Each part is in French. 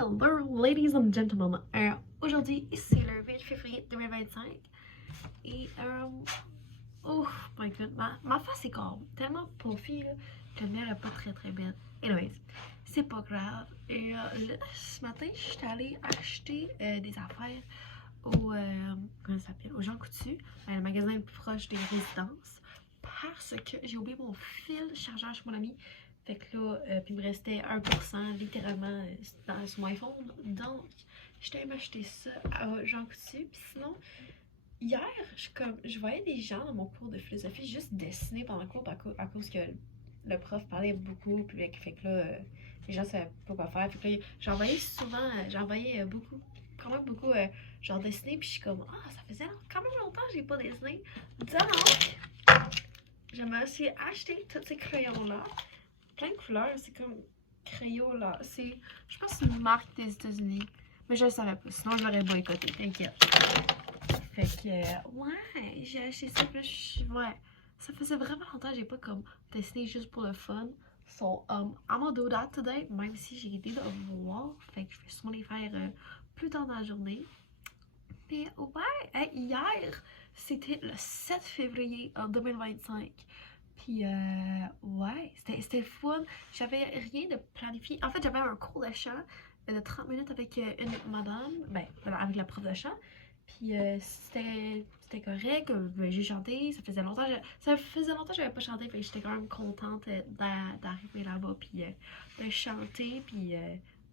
Hello, ladies and gentlemen. Aujourd'hui, c'est le 8 février 2025 et oh my god, ma face est comme tellement puffy là, que la lumière est pas très belle. Anyways, c'est pas grave. Et là, ce matin, je suis allée acheter des affaires au comment ça s'appelle, au Jean Coutu, le magasin le plus proche des résidences, parce que j'ai oublié mon fil chargeur chez mon ami. Fait que là, puis il me restait 1% littéralement sur mon iPhone. Donc, j'étais allée m'acheter ça à Jean Coutu. Puis sinon, hier, je voyais des gens dans mon cours de philosophie juste dessiner pendant le cours à cause que le prof parlait beaucoup. Puis fait que là, les gens savaient pas quoi faire. Fait que là, j'envoyais beaucoup, quand même beaucoup, genre dessiner. Puis je suis comme, ah, ça faisait quand même longtemps que j'ai pas dessiné. Donc, je me suis acheté tous ces crayons-là. Plein de couleurs, c'est comme Crayola. C'est, je pense que c'est une marque des États-Unis. Mais je le savais pas, sinon je l'aurais boycotté, t'inquiète. Fait que, ouais, j'ai acheté ça, puis ouais, ça faisait vraiment longtemps que j'ai pas comme dessiné juste pour le fun. So, I'm gonna do that today, même si j'ai des devoirs. Fait que je vais sûrement les faire plus tard dans la journée. Mais ouais, hier, c'était le 7 février 2025. Puis, ouais, c'était fun. J'avais rien de planifié. En fait, j'avais un cours de chant de 30 minutes avec une madame, ben, avec la prof de chant. Puis, c'était correct. J'ai chanté. Ça faisait longtemps que j'avais pas chanté. Fait que j'étais quand même contente d'arriver là-bas. Puis, de chanter. Puis,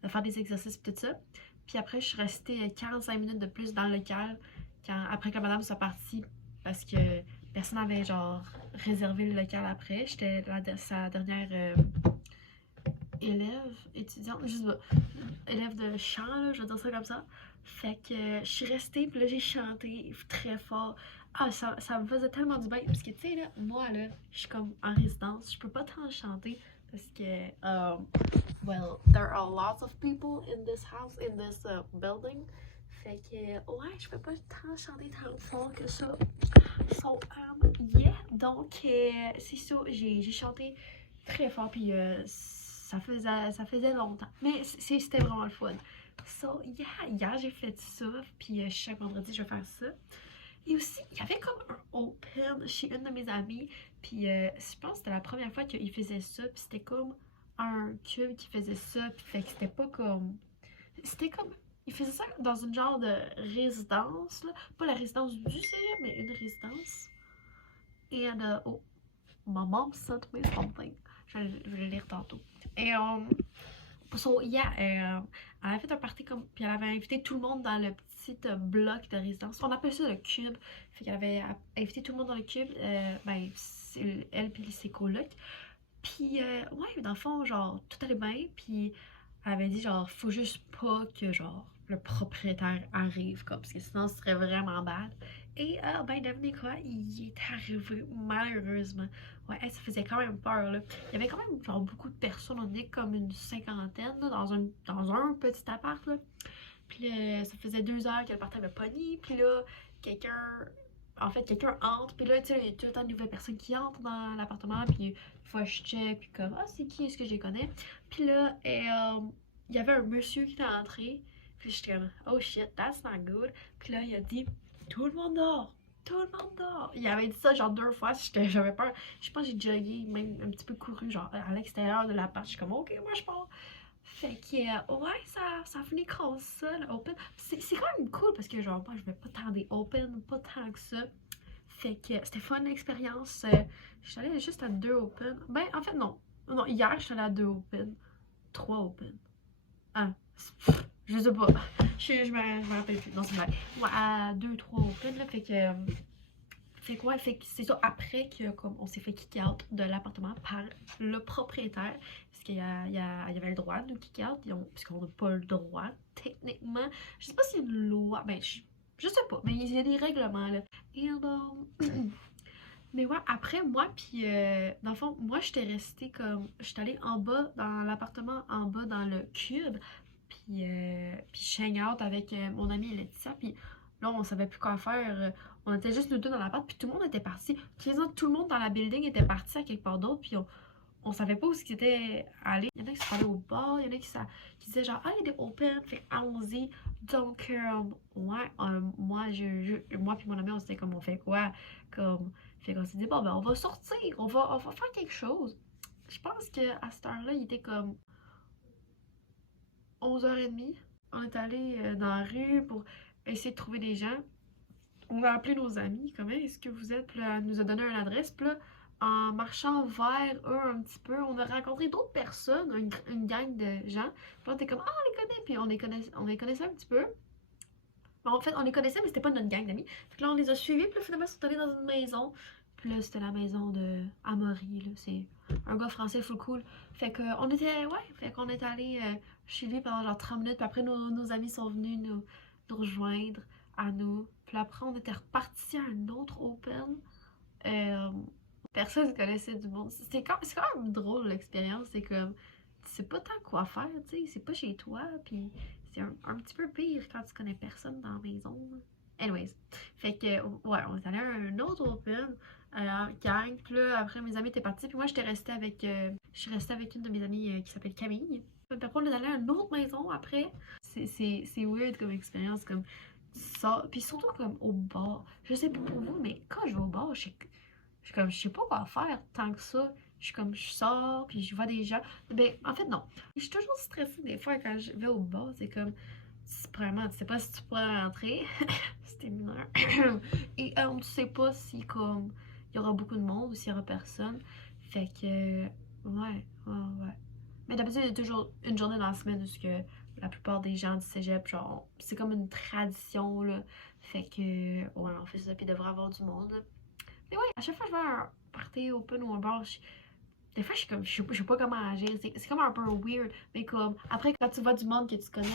de faire des exercices. Puis tout ça. Puis après, je suis restée 45 minutes de plus dans le local après que la madame soit partie. Parce que personne n'avait genre réservé le local après. J'étais sa dernière élève, étudiante, je sais pas, élève de chant, là, je vais dire ça comme ça. Fait que je suis restée, puis là j'ai chanté très fort. Ah, ça me faisait tellement du bien. Parce que tu sais, là, moi, là, je suis comme en résidence, je peux pas tant chanter parce que, well, there are lots of people in this house, in this building. Fait que, ouais, je peux pas tant chanter tant fort que ça. So, yeah, donc c'est ça, j'ai chanté très fort, puis ça faisait longtemps, mais c'était vraiment le fun. So, yeah, hier j'ai fait ça, puis chaque vendredi je vais faire ça. Et aussi, il y avait comme un open chez une de mes amies, puis je pense que c'était la première fois qu'il faisait ça, puis c'était comme un cube qui faisait ça, puis fait que c'était pas comme... C'était comme... Il faisait ça dans une genre de résidence, là. Pas la résidence du cégep, mais une résidence. Et oh, my mom sent me something. Je vais le lire tantôt. Et so, yeah, elle avait fait un party comme. Puis elle avait invité tout le monde dans le petit bloc de résidence. On appelle ça le cube. Fait qu'elle avait invité tout le monde dans le cube. Ben, elle puis ses colocs. Puis, ouais, dans le fond, genre, tout allait bien. Puis, elle avait dit, genre, faut juste pas que, genre, le propriétaire arrive, comme, parce que sinon, ce serait vraiment bad. Et, ben, devinez quoi, il est arrivé, malheureusement. Ouais, ça faisait quand même peur, là. Il y avait quand même, genre, beaucoup de personnes, on est comme une cinquantaine, là, dans un petit appart, là. Puis là, ça faisait 2 heures que le party avait pogné. Puis là, quelqu'un entre, puis là, tu sais, il y a tout le temps de nouvelles personnes qui entrent dans l'appartement, puis une fois je check, puis comme, ah, c'est qui, est-ce que je les connais? Puis là, il y avait un monsieur qui était entré, puis j'étais comme, oh shit, that's not good. Puis là, il a dit, tout le monde dort! Tout le monde dort! Il avait dit ça genre 2 fois, j'avais peur. Je pense que j'ai jogué, même un petit peu couru, genre à l'extérieur de l'appart. Je suis comme, ok, moi je pars. Fait que, ouais, ça finit comme ça, le open. C'est quand même cool parce que, genre, moi, je vais pas tant des open, pas tant que ça. Fait que, c'était fun l'expérience. Je suis allée juste à 2 open. Ben, en fait, non. Non, hier, je suis allée à 2 open. 3 open. Ah, je sais pas. Je me rappelle plus. Non, c'est vrai. Ouais, à 2, 3 open, là. Fait que c'est ça, après comme on s'est fait kick out de l'appartement par le propriétaire, parce qu'il y avait le droit de nous kick out, puisqu'on n'a pas le droit, techniquement. Je sais pas s'il y a une loi, ben je sais pas, mais il y a des règlements là. Et mais ouais, après moi, puis dans le fond, moi j'étais restée comme, j'étais allée en bas, dans l'appartement, en bas dans le cube, puis je hang out avec mon amie Laetitia, puis là on savait plus quoi faire. On était juste nous deux dans l'appart, puis tout le monde était parti. Quasiment tout le monde dans la building était parti à quelque part d'autre, puis on savait pas où c'était allé. Il y en a qui se parlaient au bar, il y en a qui disaient genre, ah, il y a des open, fait allons-y. Donc, ouais, moi puis mon ami, on s'était comme, on fait quoi? Comme, fait qu'on s'est dit, bon, ben, on va sortir, on va faire quelque chose. Je pense qu'à cette heure-là, il était comme 11h30. On est allé dans la rue pour essayer de trouver des gens. On a appelé nos amis, comment est-ce que vous êtes? Puis là, elle nous a donné une adresse, puis là, en marchant vers eux un petit peu, on a rencontré d'autres personnes, une gang de gens. Puis là, on était comme, ah, on les connaît, puis on les connaissait un petit peu. Mais en fait, on les connaissait, mais c'était pas notre gang d'amis. Puis là, on les a suivis, puis là, finalement, ils sont allés dans une maison. Puis là, c'était la maison de Amaury, là, c'est un gars français full cool. Fait qu'on était, ouais, fait qu'on est allé chez lui pendant genre 30 minutes, puis après, nos amis sont venus nous rejoindre à nous. Puis après, on était reparti à un autre open. Personne ne connaissait du monde. C'est quand même drôle l'expérience. C'est comme, tu sais pas tant quoi faire, tu sais. C'est pas chez toi. Puis c'est un petit peu pire quand tu connais personne dans la maison. Anyways. Fait que, ouais, on est allé à un autre open. Gang. Puis là, après, mes amis étaient partis. Puis moi, j'étais restée avec, je suis restée avec une de mes amies qui s'appelle Camille. Puis après, on est allé à une autre maison après. C'est weird comme expérience. Comme, ça, puis surtout comme au bar. Je sais pas pour vous, mais quand je vais au bar, je sais pas quoi faire tant que ça. Je sors, puis je vois des gens. Ben, en fait, non. Je suis toujours stressée des fois quand je vais au bar. C'est comme, premièrement, tu sais pas si tu pourras rentrer. C'était mineur. Et tu sais pas si, comme, il y aura beaucoup de monde ou s'il y aura personne. Fait que, ouais. Mais d'habitude, il y a toujours une journée dans la semaine où que la plupart des gens du cégep, genre, c'est comme une tradition, là. Fait que, ouais, on fait ça, puis il devrait y avoir du monde, là. Mais ouais, à chaque fois que je vais à un party open ou un bar, des fois, je suis comme, je sais pas comment agir. C'est comme un peu weird, mais comme, après, quand tu vois du monde que tu connais,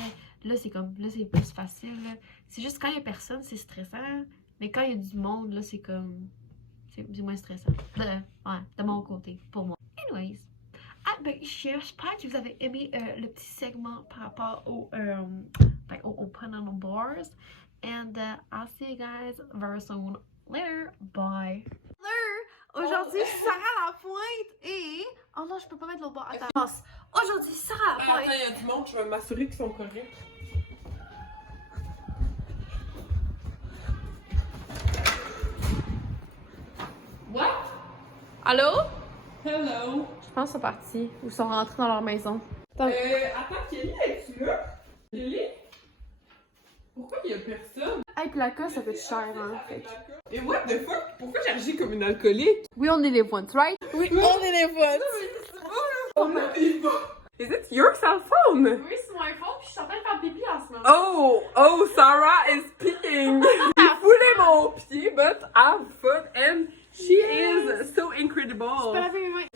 là, c'est comme, là, c'est plus facile, là. C'est juste quand il y a personne, c'est stressant, mais quand il y a du monde, là, c'est comme, c'est moins stressant. Ouais, de mon côté, pour moi. Anyways. Ah, ben, j'espère que vous avez aimé le petit segment par rapport au Open on Bars. And I'll see you guys very soon. Later. Bye. Hello! Aujourd'hui, Sarah Lapointe et... Oh non, je peux pas mettre l'autre bord. Attends. Aujourd'hui, Sarah Lapointe. Attends, il y a du monde, je vais m'assurer qu'ils sont corrects. What? Allô? Hello? Je pense qu'ils sont partis ou sont rentrés dans leur maison. Attends, Kelly, es-tu là? Kelly? Pourquoi il y a personne? Hey, puis la cosse, ça coûte cher, hein. Fait. Et what the fuck? Pourquoi j'ai agi comme une alcoolique? We only live once, right? Oui, on est les votes! On a des votes! Is it your cell phone? Oui, c'est mon iPhone, puis je suis en train de faire pipi en ce moment. Oh, Sarah is peeing! J'ai foulé mon pied, but have fun, and she is so incredible! Je peux laver mes mains.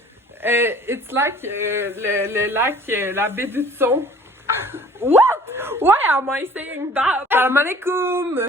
It's like le lac, la baie du son. What? Why am I saying that? Salam alaikum!